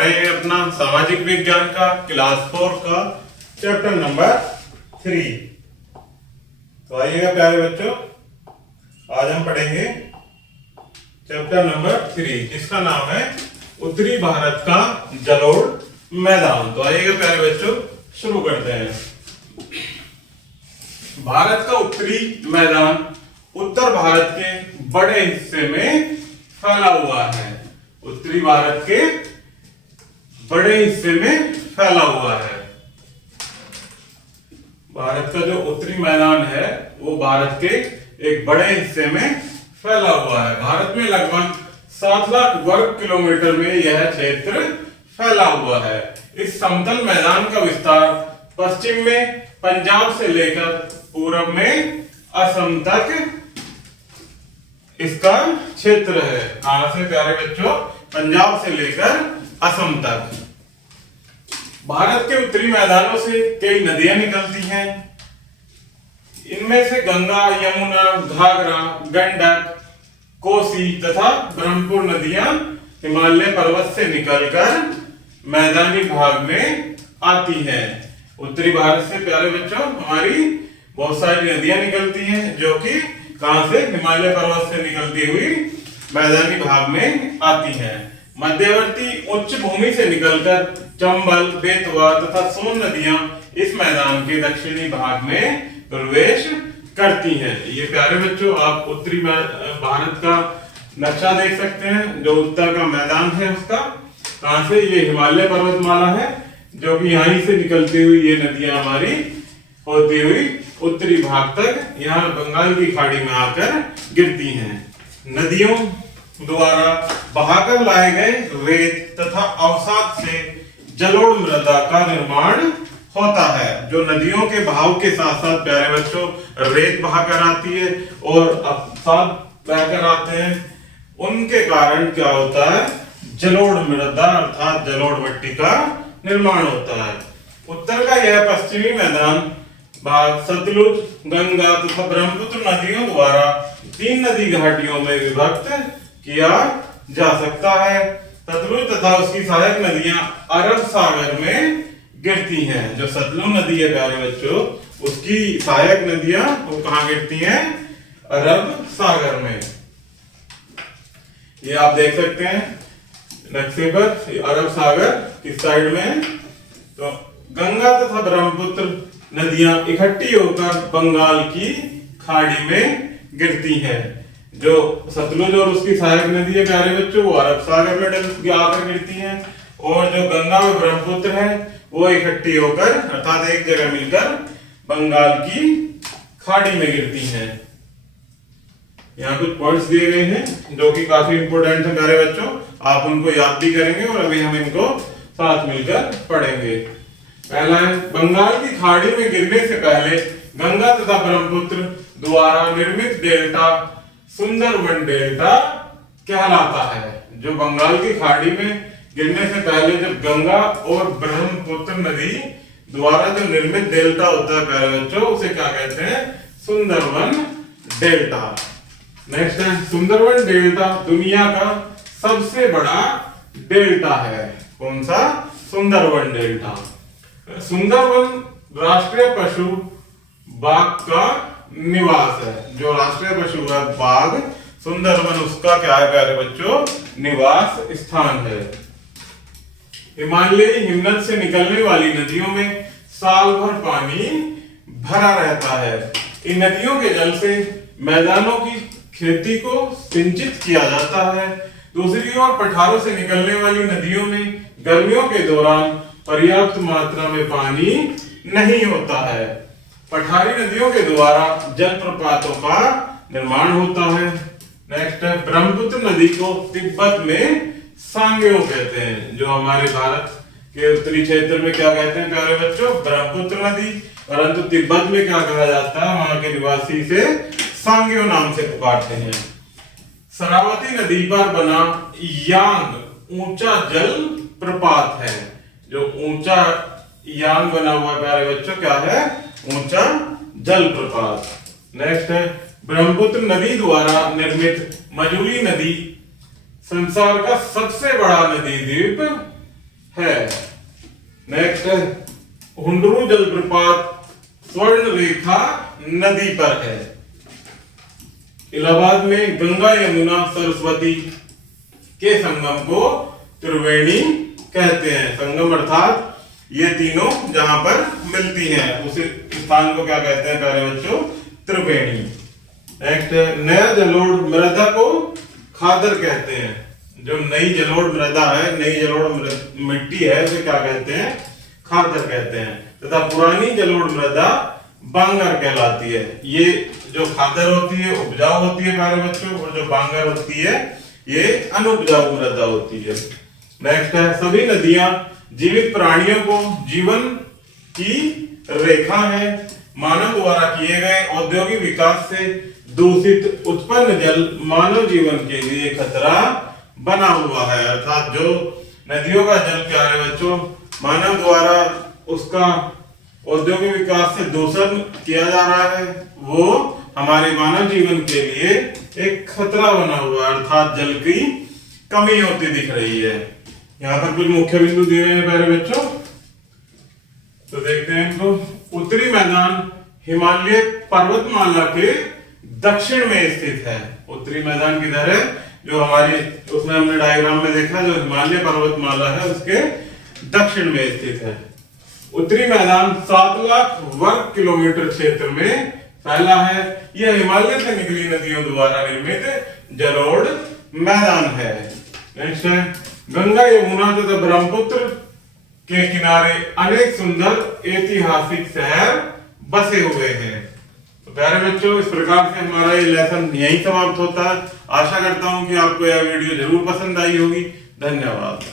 रहे हैं अपना सामाजिक विज्ञान का क्लास 4 का चैप्टर नंबर 3। तो आइएगा प्यारे बच्चों, आज हम पढ़ेंगे चैप्टर नंबर 3 जिसका नाम है उत्तरी भारत का जलोढ़ मैदान। तो आइएगा प्यारे बच्चों, शुरू करते हैं। भारत का उत्तरी मैदान उत्तर भारत के बड़े हिस्से में फैला हुआ है। उत्तरी भारत के बड़े हिस्से में फैला हुआ है। भारत का जो उत्तरी मैदान है वो भारत के एक बड़े हिस्से में फैला हुआ है। भारत में लगभग 7 लाख वर्ग किलोमीटर में यह क्षेत्र फैला हुआ है। इस समतल मैदान का विस्तार पश्चिम में पंजाब से लेकर पूर्व में असम तक इसका क्षेत्र है। कहां से प्यारे बच्चों? पंजाब से लेकर असम तक। भारत के उत्तरी मैदानों से कई नदियां निकलती हैं। इनमें से गंगा, यमुना, घाघरा, गंडक, कोसी तथा ब्रह्मपुत्र नदियां हिमालय पर्वत से निकलकर मैदानी भाग में आती हैं। उत्तरी भारत से प्यारे बच्चों हमारी बहुत सारी नदियां निकलती हैं जो कि कहां से? हिमालय पर्वत से निकलती हुई मैदानी भाग में आती हैं। मध्यवर्ती उच्च भूमि से निकलकर चंबल, बेतवा तथा सोन नदियां इस मैदान के दक्षिणी भाग में प्रवेश करती हैं। ये प्यारे बच्चों आप उत्तरी भारत का नक्शा देख सकते हैं। जो उत्तर का मैदान है उसका कहां से? ये हिमालय पर्वतमाला है जो कि यहीं से निकलती हुई ये नदियां हमारी होती हुई उत्तरी भाग तक यहाँ बंगाल की खाड़ी में आकर गिरती हैं। नदियों द्वारा बहाकर लाए गए रेत तथा अवसाद से जलोढ़ मृदा का निर्माण होता है। जो नदियों के बहाव के साथ साथ प्यारे बच्चों रेत बहाकर आती है और अवसाद बहकर आते हैं, उनके कारण क्या होता है? जलोढ़ मृदा अर्थात जलोढ़ मिट्टी का निर्माण होता है। उत्तर का यह पश्चिमी मैदान भाग सतलुज, गंगा तथा ब्रह्मपुत्र नदियों द्वारा 3 नदी घाटियों में विभक्त किया जा सकता है। सतलुज तथा उसकी सहायक नदियां अरब सागर में गिरती हैं। जो सतलुज नदी है प्यारे बच्चों उसकी सहायक नदियां वो कहां गिरती हैं? अरब सागर में। ये आप देख सकते हैं नक्शे पर, अरब सागर किस साइड में है। तो गंगा तथा ब्रह्मपुत्र नदियां इकट्ठी होकर बंगाल की खाड़ी में गिरती हैं। जो सतलुज और उसकी सहायक नदी है प्यारे बच्चों वो अरब सागर में आकर गिरती हैं और जो गंगा और ब्रह्मपुत्र है वो इकट्ठी होकर अर्थात एक जगह मिलकर बंगाल की खाड़ी में गिरती हैं। यहाँ कुछ पॉइंट्स दिए गए हैं जो कि काफी इंपोर्टेंट है प्यारे बच्चों, आप उनको याद भी करेंगे और अभी हम इनको साथ मिलकर पढ़ेंगे। पहला है बंगाल की खाड़ी में गिरने से पहले गंगा तथा ब्रह्मपुत्र द्वारा निर्मित डेल्टा सुंदरवन डेल्टा कहलाता है। जो बंगाल की खाड़ी में गिरने से पहले जब गंगा और ब्रह्मपुत्र नदी द्वारा जो निर्मित डेल्टा होता है प्यारे बच्चों उसे क्या कहते हैं? सुंदरवन डेल्टा। नेक्स्ट है सुंदरवन डेल्टा दुनिया का सबसे बड़ा डेल्टा है। कौन सा? सुंदरवन डेल्टा। सुंदरवन राष्ट्रीय पशु बाघ का निवास है। जो राष्ट्रीय पशु बाघ सुंदरवन उसका क्या है प्यारे बच्चों? निवास स्थान है। हिमालयी हिमनद से निकलने वाली नदियों में साल भर पानी भरा रहता है। इन नदियों के जल से मैदानों की खेती को सिंचित किया जाता है। दूसरी ओर पठारों से निकलने वाली नदियों में गर्मियों के दौरान पर्याप्त मात्रा में पानी नहीं होता है। पठारी नदियों के द्वारा जलप्रपातों का निर्माण होता है। नेक्स्ट है ब्रह्मपुत्र नदी को तिब्बत में सांग्यो कहते हैं। जो हमारे भारत के उत्तरी क्षेत्र में क्या कहते हैं प्यारे बच्चों? ब्रह्मपुत्र नदी। परंतु तिब्बत में क्या कहा जाता है? वहां के निवासी इसे सांग्यो नाम से पुकारते हैं। शरावती नदी पर बना यांग ऊंचा जल प्रपात है। जो ऊंचा यांग बना हुआ प्यारे बच्चों क्या है? ऊंचा जल प्रपात। नेक्स्ट है ब्रह्मपुत्र नदी द्वारा निर्मित मजूली नदी संसार का सबसे बड़ा नदी द्वीप है। नेक्स्ट है हुंडरू जलप्रपात स्वर्ण रेखा नदी पर है। इलाहाबाद में गंगा यमुना सरस्वती के संगम को त्रिवेणी कहते हैं। संगम अर्थात ये तीनों जहां पर मिलती हैं उस स्थान को क्या कहते हैं प्यारे बच्चों? त्रिवेणी। नेक्स्ट नया जलोढ़ मृदा को खादर कहते हैं। जो नई जलोढ़ मृदा है, नई जलोढ़ मिट्टी है, उसे क्या कहते हैं? खादर कहते हैं। तथा पुरानी जलोढ़ मृदा बांगर कहलाती है। ये जो खादर होती है उपजाऊ होती है प्यारे बच्चों, और जो बांगर होती है ये अनुपजाऊ मृदा होती है। नेक्स्ट है सभी नदियां जीवित प्राणियों को जीवन की रेखा है। मानव द्वारा किए गए औद्योगिक विकास से दूषित उत्पन्न जल मानव जीवन के लिए खतरा बना हुआ है। अर्थात जो नदियों का जल प्यारे बच्चों मानव द्वारा उसका औद्योगिक विकास से दूषण किया जा रहा है, वो हमारे मानव जीवन के लिए एक खतरा बना हुआ है। अर्थात जल की कमी होती दिख रही है। यहाँ पर कुछ मुख्य बिंदु दिए हुए हैं प्यारे बच्चों, तो देखते हैं इनको। उत्तरी मैदान हिमालय पर्वतमाला के दक्षिण में स्थित है। उत्तरी मैदान किधर है? जो हमारी उसमें हमने डायग्राम में देखा, जो हिमालय पर्वतमाला है उसके दक्षिण में स्थित है। उत्तरी मैदान 7 लाख वर्ग किलोमीटर क्षेत्र में फैला है। यह हिमालय से निकली नदियों द्वारा निर्मित जलोढ़ मैदान है। नेक्स्ट है गंगा यमुना तथा ब्रह्मपुत्र के किनारे अनेक सुंदर ऐतिहासिक शहर बसे हुए हैं। तो प्यारे बच्चों इस प्रकार से हमारा ये लेसन यहीं समाप्त होता है। आशा करता हूं कि आपको यह वीडियो जरूर पसंद आई होगी। धन्यवाद।